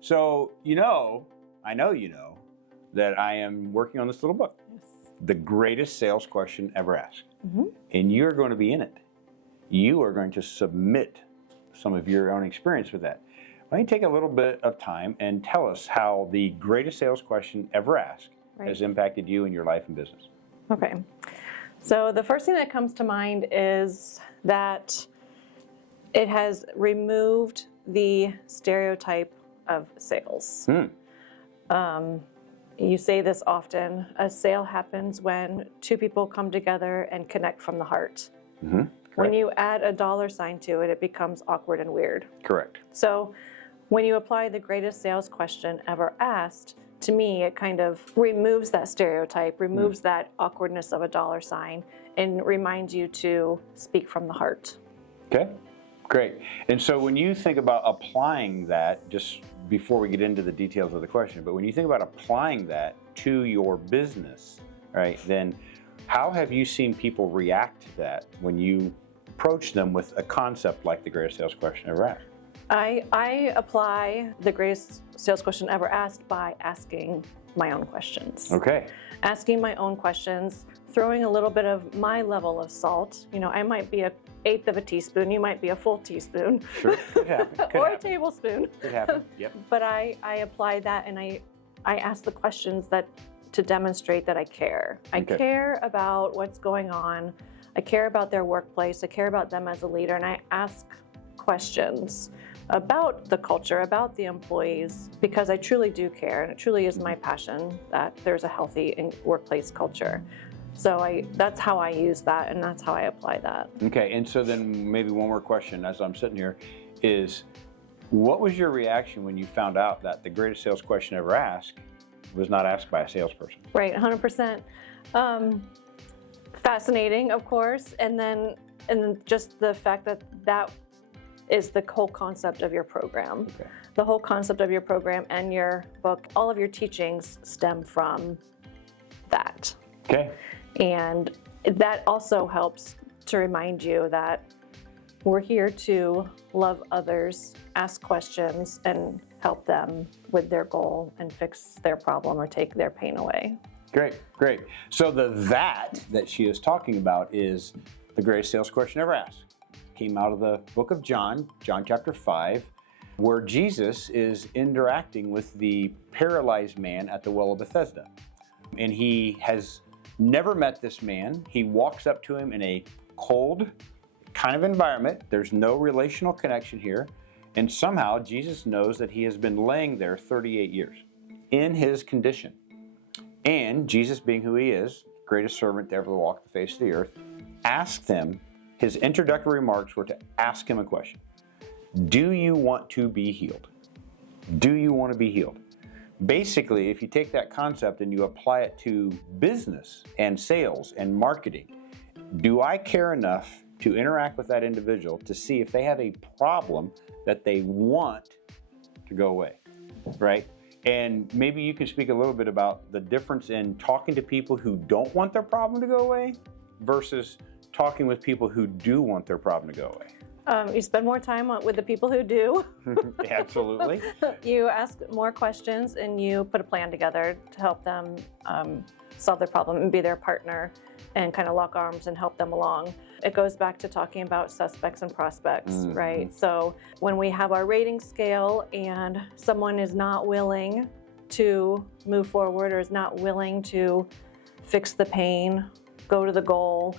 So, I know that I am working on this little book, The Greatest Sales Question Ever Asked. And you're going to be in it. You are going to submit some of your own experience with that. Why don't you take a little bit of time and tell us how the greatest sales question ever asked has impacted you in your life and business? Okay. So the first thing that comes to mind is that it has removed the stereotype of sales. You say this often, a sale happens when two people come together and connect from the heart. When you add a dollar sign to it, it becomes awkward and weird. Correct. So when you apply the greatest sales question ever asked, to me, it kind of removes that stereotype, removes that awkwardness of a dollar sign, and reminds you to speak from the heart. Okay, great. And so when you think about applying that, just before we get into the details of the question, but when you think about applying that to your business, right, then how have you seen people react to that when you approach them with a concept like the greatest sales question ever asked? I apply the greatest sales question ever asked by asking my own questions. Okay. Asking my own questions, throwing a little bit of my level of salt. I might be an eighth of a teaspoon, you might be a full teaspoon. Sure, could happen. Or a tablespoon. Could happen, yep. But I apply that, and I ask the questions to demonstrate that I care. I care about what's going on. I care about their workplace. I care about them as a leader, and I ask questions about the culture, about the employees, because I truly do care, and it truly is my passion that there's a healthy workplace culture. So that's how I use that, and that's how I apply that. Okay, and so then maybe one more question as I'm sitting here is, what was your reaction when you found out that the greatest sales question ever asked was not asked by a salesperson? Right, 100%. Fascinating, of course, and then just the fact that is the whole concept of your program. Okay. The whole concept of your program and your book, all of your teachings stem from that. Okay. And that also helps to remind you that we're here to love others, ask questions, and help them with their goal and fix their problem or take their pain away. Great, great. So that she is talking about is the greatest sales question ever asked. Came out of the book of John chapter 5, where Jesus is interacting with the paralyzed man at the well of Bethesda. And he has never met this man. He walks up to him in a cold kind of environment. There's no relational connection here. And somehow Jesus knows that he has been laying there 38 years in his condition. And Jesus, being who he is, greatest servant to ever walk the face of the earth, asked him, his introductory remarks were to ask him a question. Do you want to be healed? Do you want to be healed? Basically, if you take that concept and you apply it to business and sales and marketing, do I care enough to interact with that individual to see if they have a problem that they want to go away, right? And maybe you can speak a little bit about the difference in talking to people who don't want their problem to go away versus talking with people who do want their problem to go away. You spend more time with the people who do. Absolutely. You ask more questions and you put a plan together to help them solve their problem and be their partner and kind of lock arms and help them along. It goes back to talking about suspects and prospects, right? So when we have our rating scale and someone is not willing to move forward or is not willing to fix the pain, go to the goal,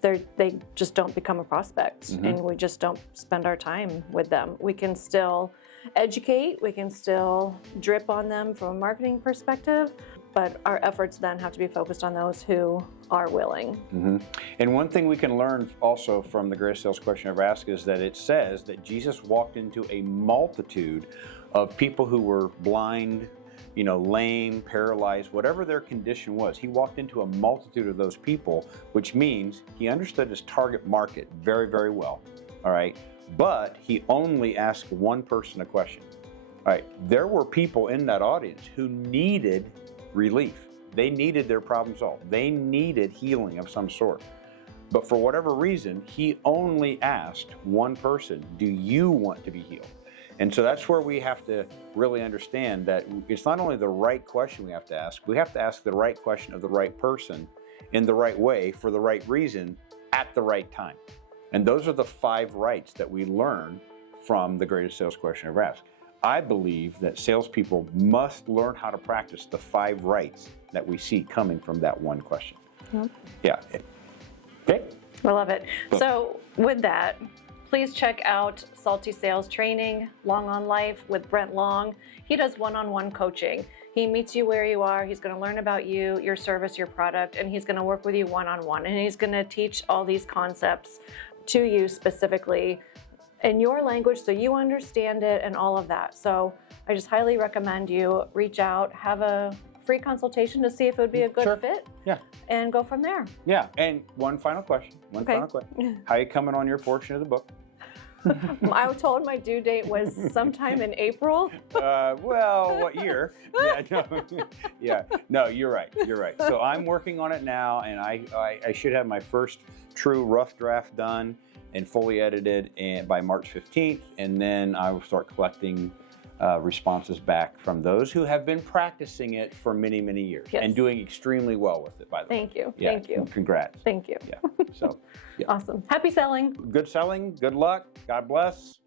they just don't become a prospect, and we just don't spend our time with them. We can still educate, we can still drip on them from a marketing perspective, but our efforts then have to be focused on those who are willing. And one thing we can learn also from the greatest sales question ever asked is that it says that Jesus walked into a multitude of people who were blind, lame, paralyzed, whatever their condition was. He walked into a multitude of those people, which means he understood his target market very, very well, all right? But he only asked one person a question, all right? There were people in that audience who needed relief. They needed their problem solved. They needed healing of some sort. But for whatever reason, he only asked one person, do you want to be healed? And so that's where we have to really understand that it's not only the right question we have to ask the right question of the right person in the right way for the right reason at the right time. And those are the 5 rights that we learn from the greatest sales question ever asked. I believe that salespeople must learn how to practice the 5 rights that we see coming from that one question. Yep. Yeah. Okay. I love it. So with that, please check out Salty Sales Training, Long on Life with Brent Long. He does one-on-one coaching. He meets you where you are. He's going to learn about you, your service, your product, and he's going to work with you one-on-one. And he's going to teach all these concepts to you specifically in your language so you understand it and all of that. So I just highly recommend you reach out, have a free consultation to see if it would be a good fit. Yeah. And go from there. Yeah. And one final question. How are you coming on your portion of the book? I was told my due date was sometime in April. Well, what year? No, you're right. So I'm working on it now, and I should have my first true rough draft done and fully edited by March 15th, and then I will start collecting responses back from those who have been practicing it for many, many years and doing extremely well with it, by the way. Thank you. Yeah, Thank you. Congrats. Thank you. Yeah. So, yeah. Awesome. Happy selling. Good selling. Good luck. God bless.